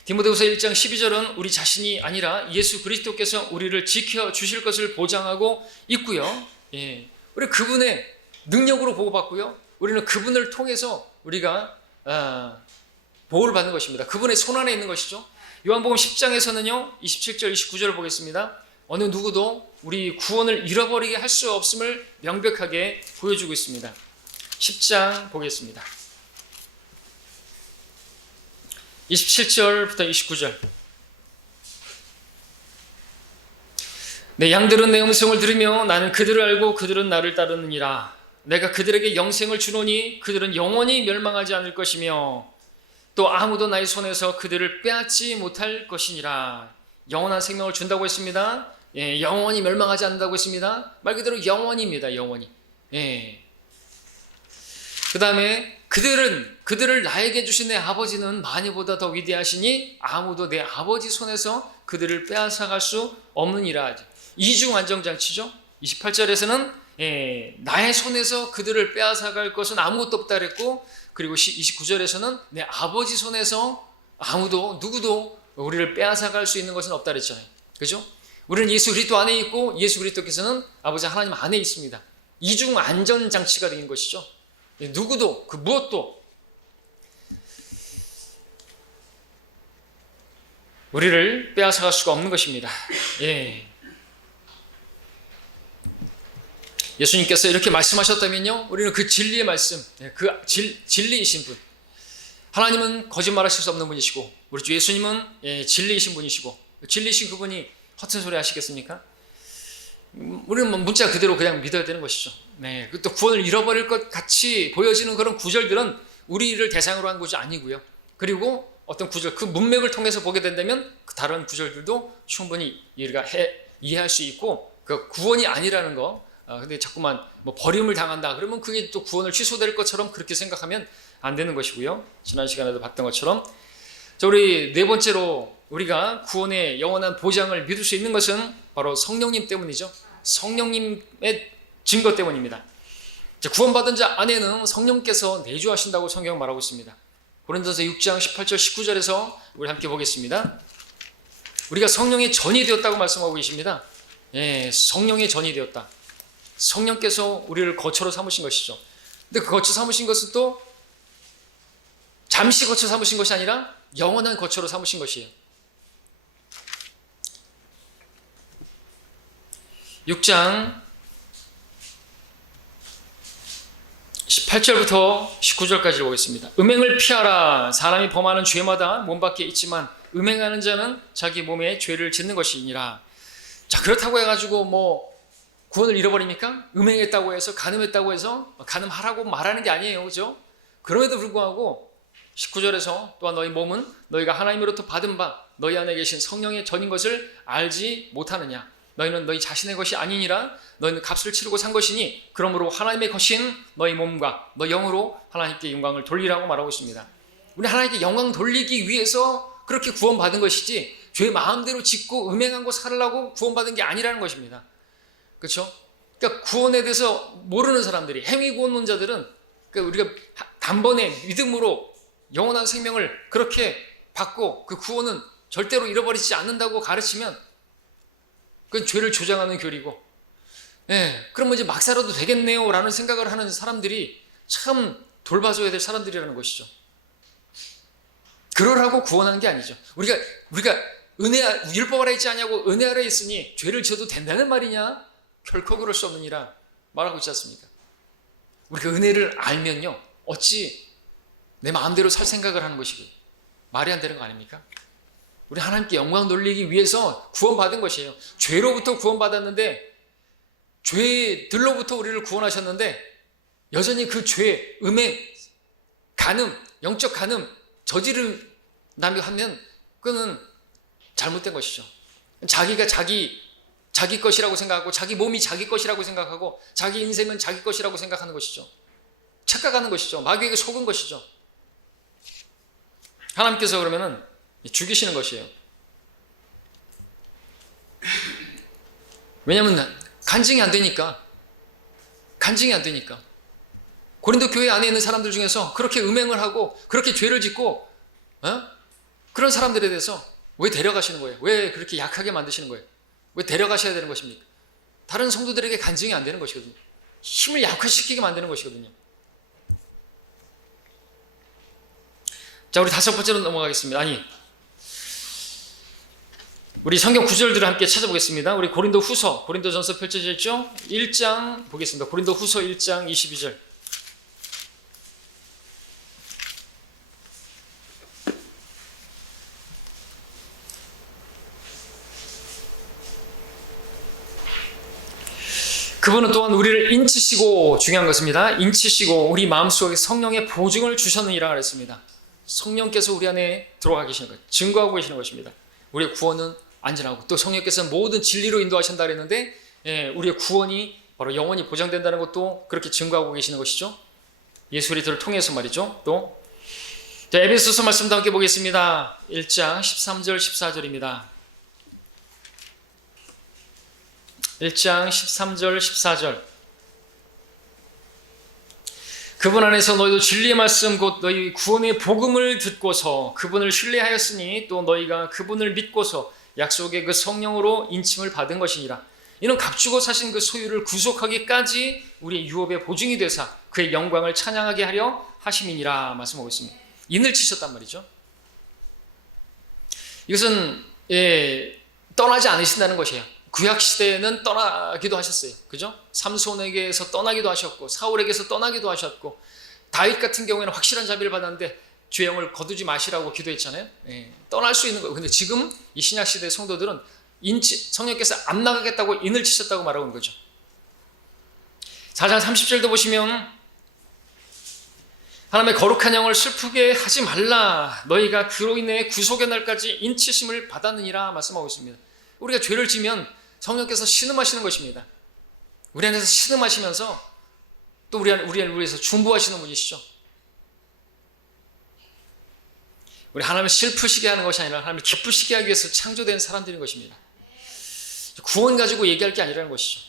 디모데후서 1장 12절은 우리 자신이 아니라 예수 그리스도께서 우리를 지켜주실 것을 보장하고 있고요. 예, 우리 그분의 능력으로 보호받고요. 우리는 그분을 통해서 우리가 보호를 받는 것입니다. 그분의 손안에 있는 것이죠. 요한복음 10장에서는요. 27절 29절을 보겠습니다. 어느 누구도 우리 구원을 잃어버리게 할 수 없음을 명백하게 보여주고 있습니다. 10장 보겠습니다. 27절부터 29절. 내 양들은 내 음성을 들으며 나는 그들을 알고 그들은 나를 따르느니라. 내가 그들에게 영생을 주노니 그들은 영원히 멸망하지 않을 것이며 또 아무도 나의 손에서 그들을 빼앗지 못할 것이니라. 영원한 생명을 준다고 했습니다. 예, 영원히 멸망하지 않는다고 했습니다. 말 그대로 영원입니다. 영원히. 예. 그 다음에 그들을 나에게 주신 내 아버지는 만유보다 더 위대하시니 아무도 내 아버지 손에서 그들을 빼앗아갈 수 없느니라. 이중 안정장치죠. 28절에서는 나의 손에서 그들을 빼앗아갈 것은 아무것도 없다 그랬고, 그리고 29절에서는 내 아버지 손에서 누구도 우리를 빼앗아갈 수 있는 것은 없다 그랬잖아요. 그죠? 우리는 예수 그리스도 안에 있고 예수 그리스도께서는 아버지 하나님 안에 있습니다. 이중 안전장치가 된 것이죠. 누구도 무엇도 우리를 빼앗아갈 수가 없는 것입니다. 예. 예수님께서 이렇게 말씀하셨다면요, 우리는 그 진리의 말씀, 그 진리이신 분, 하나님은 거짓말하실 수 없는 분이시고 우리 주 예수님은 진리이신 분이시고, 진리이신 그분이 허튼 소리 하시겠습니까? 우리는 문자 그대로 그냥 믿어야 되는 것이죠. 네, 또 구원을 잃어버릴 것 같이 보여지는 그런 구절들은 우리를 대상으로 한 것이 아니고요. 그리고 어떤 구절, 그 문맥을 통해서 보게 된다면 그 다른 구절들도 충분히 이해할 수 있고, 그 구원이 아니라는 거. 근데 자꾸만 뭐 버림을 당한다 그러면 그게 또 구원을 취소될 것처럼 그렇게 생각하면 안 되는 것이고요. 지난 시간에도 봤던 것처럼. 자, 우리 네 번째로 우리가 구원의 영원한 보장을 믿을 수 있는 것은 바로 성령님 때문이죠. 성령님의 증거 때문입니다. 구원받은 자 안에는 성령께서 내주하신다고 성경은 말하고 있습니다. 고린도서 6장 18절 19절에서 우리 함께 보겠습니다. 우리가 성령의 전이 되었다고 말씀하고 계십니다. 예, 성령의 전이 되었다. 성령께서 우리를 거처로 삼으신 것이죠. 근데 그 거처 삼으신 것은 또 잠시 거처 삼으신 것이 아니라 영원한 거처로 삼으신 것이에요. 6장 18절부터 19절까지 보겠습니다. 음행을 피하라. 사람이 범하는 죄마다 몸 밖에 있지만 음행하는 자는 자기 몸에 죄를 짓는 것이니라. 자, 그렇다고 해가지고 뭐 구원을 잃어버립니까? 음행했다고 해서, 간음했다고 해서 간음하라고 말하는 게 아니에요. 그죠? 그럼에도 불구하고 19절에서 또한 너희 몸은 너희가 하나님으로부터 받은 바 너희 안에 계신 성령의 전인 것을 알지 못하느냐. 너희는 너희 자신의 것이 아니니라. 너희는 값을 치르고 산 것이니 그러므로 하나님의 것인 너희 몸과 너희 영으로 하나님께 영광을 돌리라고 말하고 있습니다. 우리 하나님께 영광 돌리기 위해서 그렇게 구원받은 것이지 죄 마음대로 짓고 음행한 거 살으려고 구원받은 게 아니라는 것입니다. 그렇죠? 그러니까 구원에 대해서 모르는 사람들이, 행위구원론자들은 그러니까 우리가 단번에 믿음으로 영원한 생명을 그렇게 받고 그 구원은 절대로 잃어버리지 않는다고 가르치면 그건 죄를 조장하는 교리고, 예, 그러면 이제 막 살아도 되겠네요 라는 생각을 하는 사람들이 참 돌봐줘야 될 사람들이라는 것이죠. 그러라고 구원하는 게 아니죠. 우리가 율법 아래 있지 않냐고 은혜 아래 있으니 죄를 지어도 된다는 말이냐? 결코 그럴 수 없느니라 말하고 있지 않습니까? 우리가 은혜를 알면요, 어찌 내 마음대로 살 생각을 하는 것이고 말이 안 되는 거 아닙니까? 우리 하나님께 영광 돌리기 위해서 구원받은 것이에요. 죄로부터 구원받았는데, 죄들로부터 우리를 구원하셨는데 여전히 그 죄, 음행, 간음, 영적 간음 저지른다며 하면 그거는 잘못된 것이죠. 자기가 자기 것이라고 생각하고 자기 몸이 자기 것이라고 생각하고 자기 인생은 자기 것이라고 생각하는 것이죠. 착각하는 것이죠. 마귀에게 속은 것이죠. 하나님께서 그러면은 죽이시는 것이에요. 왜냐하면 간증이 안 되니까. 고린도 교회 안에 있는 사람들 중에서 그렇게 음행을 하고 그렇게 죄를 짓고 그런 사람들에 대해서 왜 데려가시는 거예요? 왜 그렇게 약하게 만드시는 거예요? 왜 데려가셔야 되는 것입니까? 다른 성도들에게 간증이 안 되는 것이거든요. 힘을 약화시키게 만드는 것이거든요. 자, 우리 다섯 번째로 넘어가겠습니다. 우리 성경 구절들을 함께 찾아보겠습니다. 우리 고린도전서 펼쳐져 있죠? 1장 보겠습니다. 고린도후서 1장 22절. 그분은 또한 우리를 인치시고, 중요한 것입니다. 인치시고 우리 마음속에 성령의 보증을 주셨느니라 그랬습니다. 성령께서 우리 안에 들어가 계시는 것, 증거하고 계시는 것입니다. 우리의 구원은 안전하고, 또 성령께서는 모든 진리로 인도하신다 그랬는데, 우리의 구원이 바로 영원히 보장된다는 것도 그렇게 증거하고 계시는 것이죠. 예수 그리스도를 통해서 말이죠. 또 에베소서 말씀도 함께 보겠습니다. 1장 13절 14절입니다. 1장 13절 14절. 그분 안에서 너희도 진리의 말씀 곧 너희 구원의 복음을 듣고서 그분을 신뢰하였으니 또 너희가 그분을 믿고서 약속의 그 성령으로 인침을 받은 것이니라. 이는 값주고 사신 그 소유를 구속하기까지 우리의 유업의 보증이 되사 그의 영광을 찬양하게 하려 하심이니라 말씀하고 있습니다. 인을 치셨단 말이죠. 이것은 떠나지 않으신다는 것이에요. 구약시대에는 떠나기도 하셨어요. 그죠? 삼손에게서 떠나기도 하셨고, 사울에게서 떠나기도 하셨고, 다윗 같은 경우에는 확실한 자비를 받았는데 죄영을 거두지 마시라고 기도했잖아요. 떠날 수 있는 거예요. 근데 지금 이 신약시대 성도들은 성령께서 안 나가겠다고 인을 치셨다고 말하고 있는 거죠. 4장 30절도 보시면 하나님의 거룩한 영을 슬프게 하지 말라. 너희가 그로 인해 구속의 날까지 인치심을 받았느니라 말씀하고 있습니다. 우리가 죄를 지면 성령께서 신음하시는 것입니다. 우리 안에서 신음하시면서 또 우리 안을 위해서 중보하시는 분이시죠. 우리 하나님을 슬프시게 하는 것이 아니라 하나님을 기쁘시게 하기 위해서 창조된 사람들인 것입니다. 구원 가지고 얘기할 게 아니라는 것이죠.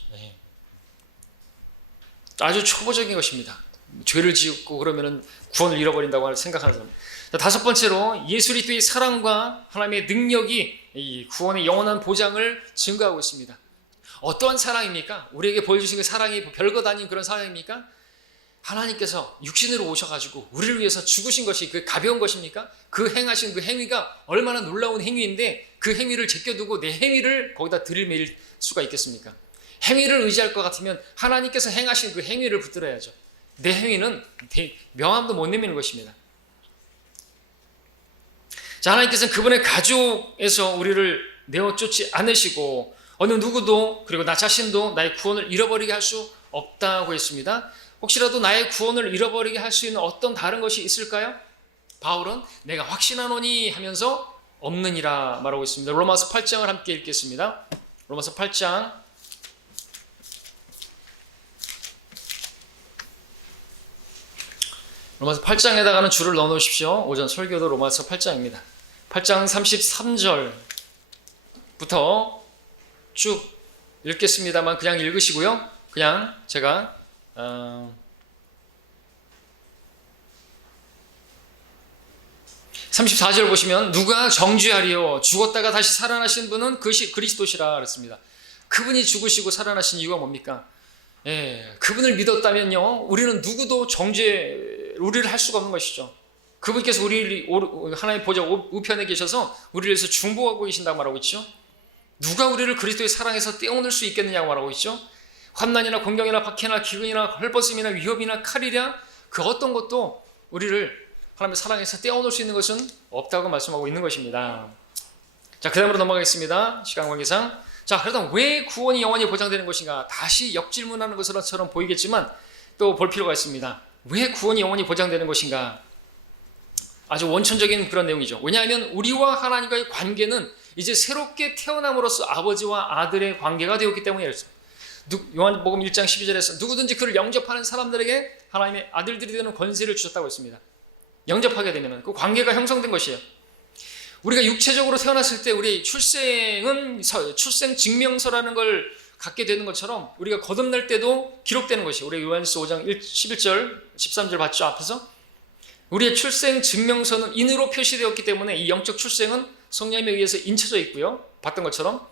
아주 초보적인 것입니다. 죄를 지었고 그러면 구원을 잃어버린다고 생각하는 사람. 자, 다섯 번째로 예수 그리스도의 사랑과 하나님의 능력이 이 구원의 영원한 보장을 증거하고 있습니다. 어떠한 사랑입니까? 우리에게 보여주신 그 사랑이 별것 아닌 그런 사랑입니까? 하나님께서 육신으로 오셔가지고 우리를 위해서 죽으신 것이 그 가벼운 것입니까? 그 행하신 그 행위가 얼마나 놀라운 행위인데 그 행위를 제껴두고 내 행위를 거기다 들이밀 수가 있겠습니까? 행위를 의지할 것 같으면 하나님께서 행하신 그 행위를 붙들어야죠. 내 행위는 명함도 못 내미는 것입니다. 자, 하나님께서는 그분의 가족에서 우리를 내어 쫓지 않으시고 어느 누구도 그리고 나 자신도 나의 구원을 잃어버리게 할 수 없다고 했습니다. 혹시라도 나의 구원을 잃어버리게 할 수 있는 어떤 다른 것이 있을까요? 바울은 내가 확신하노니 하면서 없느니라 말하고 있습니다. 로마서 8장을 함께 읽겠습니다. 로마서 8장 로마서 8장에다가는 줄을 넣어 놓으십시오. 오전 설교도 로마서 8장입니다. 8장 33절부터 쭉 읽겠습니다만 그냥 읽으시고요. 그냥 제가 34절 보시면 누가 정죄하리요 죽었다가 다시 살아나신 분은 그것이 그리스도시라 그랬습니다. 그분이 죽으시고 살아나신 이유가 뭡니까? 그분을 믿었다면요 우리는 누구도 우리를 할 수가 없는 것이죠. 그분께서 우리를 하나님 보좌 우편에 계셔서 우리를 위해서 중보하고 계신다고 말하고 있죠. 누가 우리를 그리스도의 사랑에서 떼어놓을 수 있겠느냐고 말하고 있죠. 환난이나 공경이나 박해나 기근이나 헐벗음이나 위협이나 칼이랴 그 어떤 것도 우리를 하나님의 사랑에서 떼어놓을 수 있는 것은 없다고 말씀하고 있는 것입니다. 자, 그 다음으로 넘어가겠습니다. 시간 관계상. 자, 그렇다면 왜 구원이 영원히 보장되는 것인가? 다시 역질문하는 것처럼 보이겠지만 또 볼 필요가 있습니다. 왜 구원이 영원히 보장되는 것인가? 아주 원천적인 그런 내용이죠. 왜냐하면 우리와 하나님과의 관계는 이제 새롭게 태어남으로써 아버지와 아들의 관계가 되었기 때문이었어요. 요한복음 1장 12절에서 누구든지 그를 영접하는 사람들에게 하나님의 아들들이 되는 권세를 주셨다고 했습니다. 영접하게 되면 그 관계가 형성된 것이에요. 우리가 육체적으로 태어났을 때 우리 출생 증명서라는 걸 갖게 되는 것처럼 우리가 거듭날 때도 기록되는 것이에요. 우리 요한일서 5장 11절 13절 봤죠 앞에서? 우리의 출생 증명서는 인으로 표시되었기 때문에 이 영적 출생은 성령님에 의해서 인쳐져 있고요. 봤던 것처럼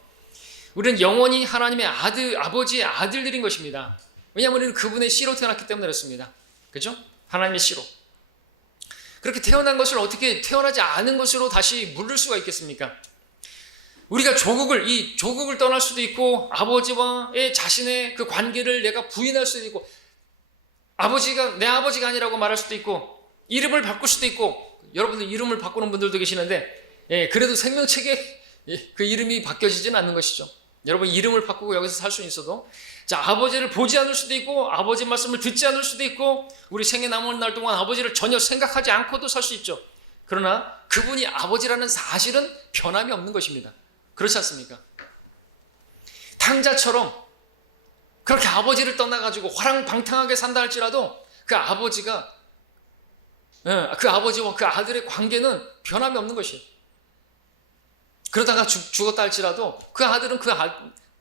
우리는 영원히 하나님의 아버지의 아들들인 것입니다. 왜냐하면 우리는 그분의 씨로 태어났기 때문에 그렇습니다. 그죠? 하나님의 씨로. 그렇게 태어난 것을 어떻게 태어나지 않은 것으로 다시 물을 수가 있겠습니까? 우리가 조국을 떠날 수도 있고 아버지와의 자신의 그 관계를 내가 부인할 수도 있고 아버지가 내 아버지가 아니라고 말할 수도 있고 이름을 바꿀 수도 있고 여러분들 이름을 바꾸는 분들도 계시는데 그래도 생명책에 그 이름이 바뀌어지지는 않는 것이죠. 여러분 이름을 바꾸고 여기서 살 수는 있어도 자 아버지를 보지 않을 수도 있고 아버지 말씀을 듣지 않을 수도 있고 우리 생애 남은 날 동안 아버지를 전혀 생각하지 않고도 살 수 있죠. 그러나 그분이 아버지라는 사실은 변함이 없는 것입니다. 그렇지 않습니까? 탕자처럼 그렇게 아버지를 떠나가지고 화랑방탕하게 산다 할지라도 그 아버지와 그 아들의 관계는 변함이 없는 것이에요. 그러다가 죽었다 할지라도 그 아들은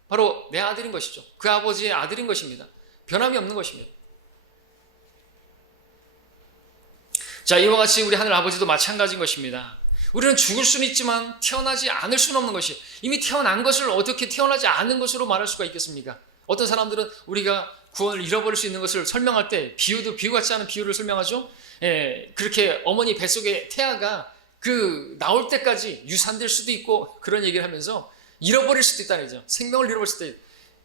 바로 내 아들인 것이죠. 그 아버지의 아들인 것입니다. 변함이 없는 것입니다. 자, 이와 같이 우리 하늘 아버지도 마찬가지인 것입니다. 우리는 죽을 수는 있지만 태어나지 않을 수는 없는 것이 이미 태어난 것을 어떻게 태어나지 않은 것으로 말할 수가 있겠습니까? 어떤 사람들은 우리가 구원을 잃어버릴 수 있는 것을 설명할 때 비유 같지 않은 비유를 설명하죠. 그렇게 어머니 뱃속에 태아가 나올 때까지 유산될 수도 있고 그런 얘기를 하면서 잃어버릴 수도 있다는 얘기죠. 생명을 잃어버릴 수도 있다.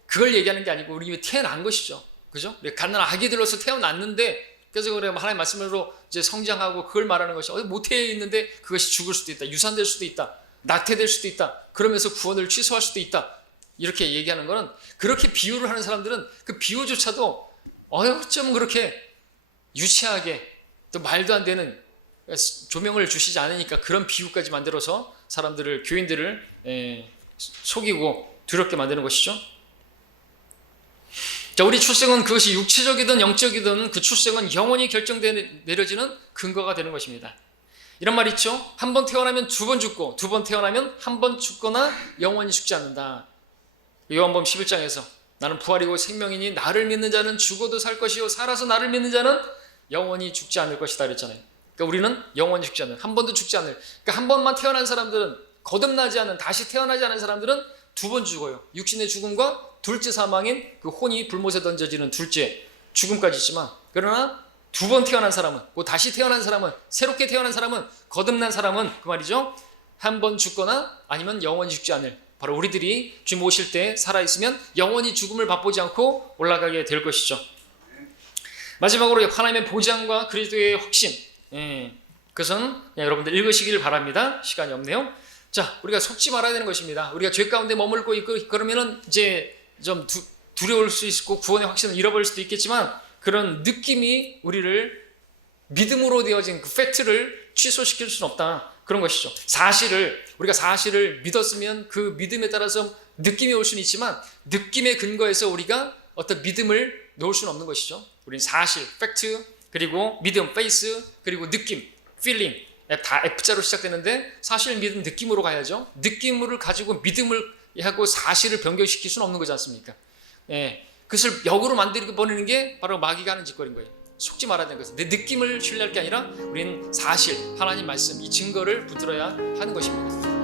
그걸 얘기하는 게 아니고 우리 이미 태어난 것이죠. 그죠? 갓난 아기들로서 태어났는데 그래서 그래 하나님의 말씀으로 이제 성장하고 그걸 말하는 것이 모태에 있는데 그것이 죽을 수도 있다. 유산될 수도 있다. 낙태될 수도 있다. 그러면서 구원을 취소할 수도 있다. 이렇게 얘기하는 거는 그렇게 비유를 하는 사람들은 그 비유조차도 어쩜 그렇게 유치하게 또 말도 안 되는 조명을 주시지 않으니까 그런 비유까지 만들어서 교인들을 속이고 두렵게 만드는 것이죠. 자, 우리 출생은 그것이 육체적이든 영적이든 그 출생은 영원히 내려지는 근거가 되는 것입니다. 이런 말 있죠. 한 번 태어나면 두 번 죽고 두 번 태어나면 한 번 죽거나 영원히 죽지 않는다. 요한복음 11장에서 나는 부활이고 생명이니 나를 믿는 자는 죽어도 살 것이요 살아서 나를 믿는 자는 영원히 죽지 않을 것이다 그랬잖아요. 그러니까 우리는 영원히 죽지 않는, 한 번도 죽지 않을. 그러니까 한 번만 태어난 사람들은, 거듭나지 않은, 다시 태어나지 않은 사람들은 두 번 죽어요. 육신의 죽음과 둘째 사망인 그 혼이 불못에 던져지는 둘째 죽음까지 있지만, 그러나 두 번 태어난 사람은, 그 다시 태어난 사람은, 새롭게 태어난 사람은, 거듭난 사람은 그 말이죠, 한 번 죽거나 아니면 영원히 죽지 않을, 바로 우리들이 주님 오실 때 살아있으면 영원히 죽음을 맛보지 않고 올라가게 될 것이죠. 마지막으로 하나님의 보장과 그리스도의 확신, 그것은 여러분들 읽으시길 바랍니다. 시간이 없네요. 자, 우리가 속지 말아야 되는 것입니다. 우리가 죄 가운데 머물고 있고 그러면은 이제 좀 두려울 수 있고 구원의 확신을 잃어버릴 수도 있겠지만, 그런 느낌이 우리를 믿음으로 되어진 그 팩트를 취소시킬 수는 없다, 그런 것이죠. 우리가 사실을 믿었으면 그 믿음에 따라서 느낌이 올 수는 있지만, 느낌의 근거에서 우리가 어떤 믿음을 놓을 수는 없는 것이죠. 우리는 사실, 팩트, 그리고 믿음, 페이스, 그리고 느낌, 필링, 다 F자로 시작되는데, 사실, 믿음, 느낌으로 가야죠. 느낌을 가지고 믿음을 하고 사실을 변경시킬 수는 없는 거지 않습니까? 그것을 역으로 만들어버리는 게 바로 마귀가 하는 짓거리인 거예요. 속지 말아야 되는 것은 내 느낌을 신뢰할 게 아니라 우리는 사실, 하나님 말씀, 이 증거를 붙들어야 하는 것입니다.